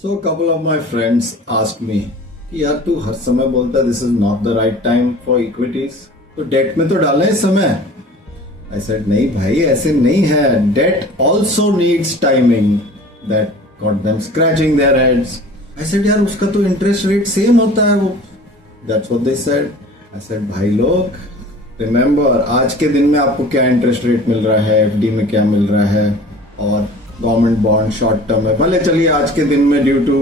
So a couple of my friends asked me कि यार तू हर समय बोलता this is not the right time for equities, तो डेट में तो डालना है इस समय. I said नहीं भाई, ऐसे नहीं है. Debt also needs timing. That got them scratching their heads. I said यार उसका तो इंटरेस्ट रेट सेम होता है वो. That's what they said. I said भाई लोग रिमेंबर, आज के दिन में आपको क्या इंटरेस्ट रेट मिल रहा है, एफडी में क्या मिल रहा है, और गवर्नमेंट बॉन्ड शॉर्ट टर्म में भले चलिए आज के दिन में due to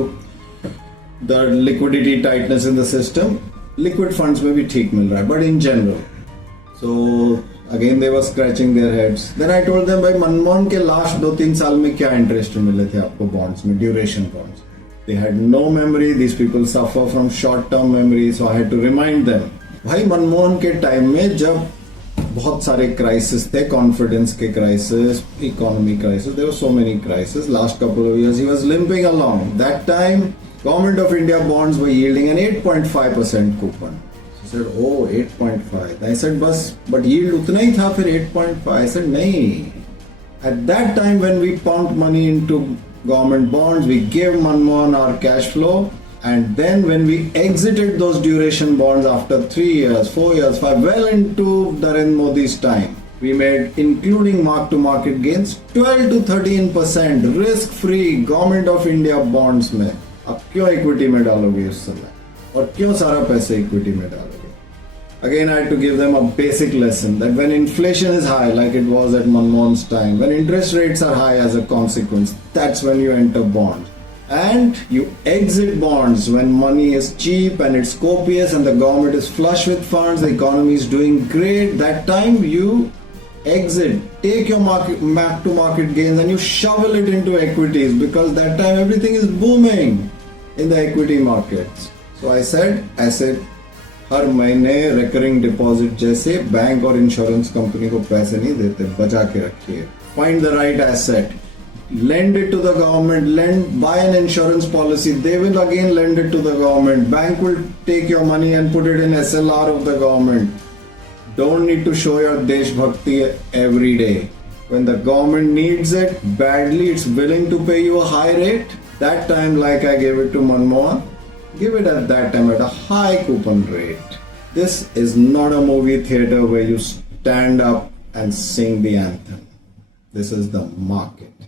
the liquidity tightness in the system liquid funds में भी ठीक मिल रहा है, but in general. So again they were scratching their heads. Then I told them भाई मनमोहन के लास्ट 2-3 साल में क्या इंटरेस्ट मिले थे आपको बॉन्ड्स में, duration bonds. They had no memory. These people suffer from short term memory. So I had to remind them भाई मनमोहन के टाइम में जब बहुत सारे क्राइसिस थे, कॉन्फिडेंस के crisis, economy crisis, there were so many crisis. Last couple of years he was limping along. That time government of India bonds were yielding an 8.5% coupon. I said, oh, 8.5. I said, बस, but yield उतना ही था फिर 8.5. I said, नहीं. At that time when we pumped money into government bonds, we gave Manmohan our cash flow. And then when we exited those duration bonds after 3 years, 4 years, 5, well into Narendra Modi's time, we made, including mark-to-market gains, 12 to 13% risk-free government of India bonds में. अब क्यों equity में डालोगे उस समय? और क्यों सारा पैसे equity में डालोगे? Again, I had to give them a basic lesson that when inflation is high, like it was at Manmohan's time, when interest rates are high as a consequence, that's when you enter bonds. And you exit bonds when money is cheap and it's copious and the government is flush with funds, the economy is doing great. That time you exit, take your mark to market gains and you shovel it into equities, because that time everything is booming in the equity markets. So I said, ऐसे हर महीने recurring deposit जैसे bank और insurance company को पैसे नहीं देते, बचा के रखिए. Find the right asset, lend it to the government, buy an insurance policy, they will again lend it to the government, bank will take your money and put it in SLR of the government. Don't need to show your desh bhakti every day. When the government needs it badly, it's willing to pay you a high rate. That time, like I gave it to Manmohan, give it at that time at a high coupon rate. This is not a movie theater where you stand up and sing the anthem. This is the market.